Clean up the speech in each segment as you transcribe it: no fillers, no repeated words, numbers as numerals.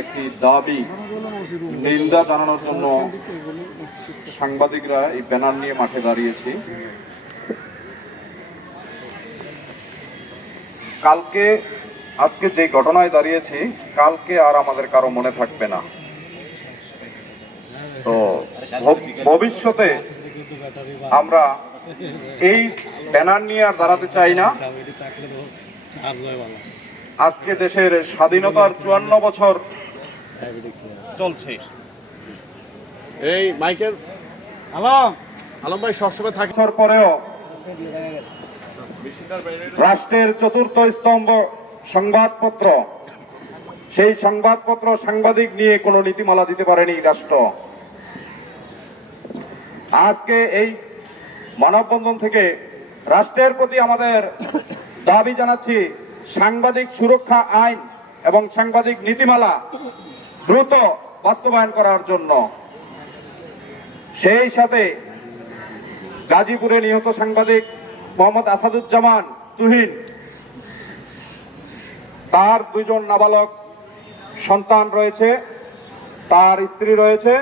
একটি দাবি নিন্দা জানানোর জন্য সাংবাদিকরা এই ব্যানার নিয়ে মাঠে দাঁড়িয়েছি। আজকে যে ঘটনায় দাঁড়িয়েছি, কালকে আর আমাদের কারো মনে থাকবে না। তো ভবিষ্যতে আমরা এই ব্যানার নিয়ে আর দাঁড়াতে চাই না। আজকে দেশের স্বাধীনতার 54 বছর চলছে। এই মাইকেল আলম ভাই সবসময় থাকে পরেও রাষ্ট্রের চতুর্থ স্তম্ভ সংবাদপত্র, সেই সংবাদপত্র সাংবাদিক নিয়ে কোনো নীতিমালা দিতে পারেনি রাষ্ট্র। আজকে এই মানববন্ধন থেকে রাষ্ট্রের প্রতি আমাদের দাবি জানাচ্ছি, সাংবাদিক সুরক্ষা আইন এবং সাংবাদিক নীতিমালা দ্রুত বাস্তবায়ন করার জন্য। সেই সাথে গাজীপুরে নিহত সাংবাদিক মোহাম্মদ আসাদুজ্জামান তুহিন, তার 2 জন নাবালক সন্তান রয়েছে, তার স্ত্রী রয়েছে।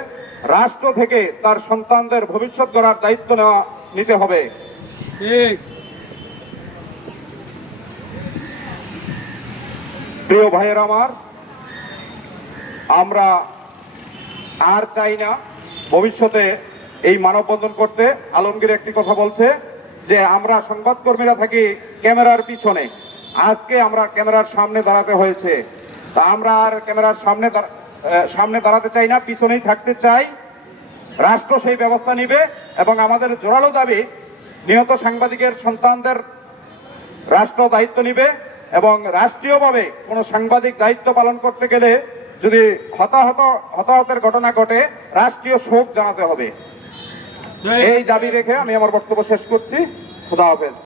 রাষ্ট্র থেকে তার সন্তানদের ভবিষ্যৎ গড়ার দায়িত্ব নিতে হবে। প্রিয় ভাইয়েরা আমার, আমরা আর চাই না ভবিষ্যতে এই মানববন্ধন করতে। আলমগীর একটি কথা বলছে যে আমরা সংবাদকর্মীরা থাকি ক্যামেরার পিছনে, আজকে আমরা ক্যামেরার সামনে দাঁড়াতে হয়েছে। তা আমরা আর ক্যামেরার সামনে দাঁড়াতে চাই না, পিছনেই থাকতে চাই। রাষ্ট্র সেই ব্যবস্থা নিবে এবং আমাদের জোরালো দাবি, নিহত সাংবাদিকের সন্তানদের রাষ্ট্র দায়িত্ব নিবে এবং রাষ্ট্রীয়ভাবে কোনো সাংবাদিক দায়িত্ব পালন করতে গেলে যদি হতাহতের ঘটনা ঘটে, রাষ্ট্রীয় শোক জানাতে হবে। এই দাবি রেখে আমি আমার বক্তব্য শেষ করছি। খুদা হাফেজ।